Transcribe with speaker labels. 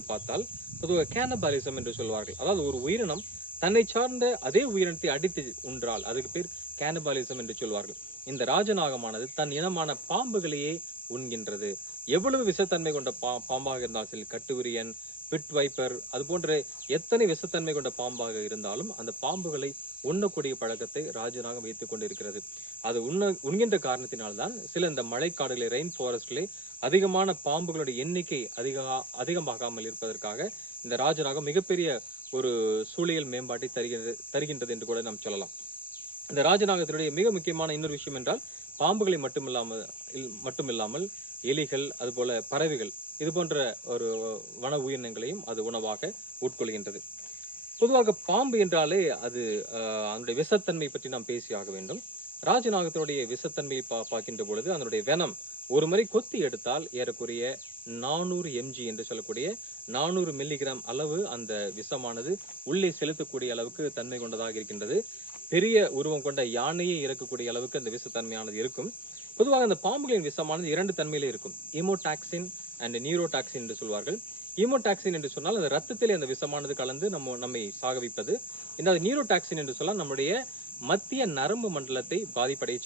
Speaker 1: பார்த்தால் பொதுவாக கேனபாலிசம் என்று சொல்வார்கள். அதாவது ஒரு உயிரினம் தன்னை சார்ந்த அதே உயிரினத்தை அடித்து உன்றால் அதுக்கு பேர் கேனபாலிசம் என்று சொல்வார்கள். இந்த ராஜநாகமானது தன் இனமான பாம்புகளையே உண்கின்றது. எவ்வளவு விஷத்தன்மை கொண்ட பா பாம்பாக இருந்தாலும் சரி கட்டுவிரியன் பிட் வைப்பர் அது போன்ற எத்தனை விஷத்தன்மை கொண்ட பாம்பாக இருந்தாலும் அந்த பாம்புகளை உண்ணக்கூடிய பழக்கத்தை ராஜநாகம் வைத்துக் கொண்டிருக்கிறது. அது உண்ண உண்கின்ற காரணத்தினால்தான் சில இந்த மழைக்காடுகளே ரெயின் ஃபாரஸ்ட்களே அதிகமான பாம்புகளுடைய எண்ணிக்கை அதிக அதிகமாகாமல் இருப்பதற்காக இந்த ராஜநாகம் மிகப்பெரிய ஒரு சூழியல் மேம்பாட்டை தருகிறது தருகின்றது என்று கூட நாம் சொல்லலாம். இந்த ராஜநாகத்தினுடைய மிக முக்கியமான இன்னொரு விஷயம் என்றால் பாம்புகளை மட்டுமில்லாமல் மட்டுமில்லாமல் எலிகள் அதுபோல பறவைகள் இது போன்ற ஒரு வன உயிரினங்களையும் அது உணவாக உட்கொள்கின்றது. பொதுவாக பாம்பு என்றாலே அது அதனுடைய விஷத்தன்மை பற்றி நாம் பேசியாக வேண்டும். ராஜநாகத்தினுடைய விஷத்தன்மையை பா பார்க்கின்ற பொழுது அதனுடைய வெனம் ஒரு முறை கொத்தி எடுத்தால் ஏறக்குறைய நானூறு எம்ஜி என்று சொல்லக்கூடிய நானூறு மில்லிகிராம் அளவு அந்த விஷமானது உள்ளே செலுத்தக்கூடிய அளவுக்கு தன்மை கொண்டதாக இருக்கின்றது. பெரிய உருவம் கொண்ட யானையை இறக்கக்கூடிய அளவுக்கு அந்த விஷத்தன்மையானது இருக்கும். பொதுவாக அந்த பாம்புகளின் விஷமானது இரண்டு தன்மையிலே இருக்கும். இமோடாக்சின் அண்ட் நியூரோடாக்சின் என்று சொல்வார்கள். ஹீமோடாக்சின் என்று சொன்னால் அந்த ரத்தத்திலே அந்த விஷமானது கலந்து நம்ம நம்மை சாகவிப்பது. இந்த நியூரோடாக்சின் என்று சொன்னால் நம்முடைய மத்திய நரம்பு மண்டலத்தை பாதிப்படைய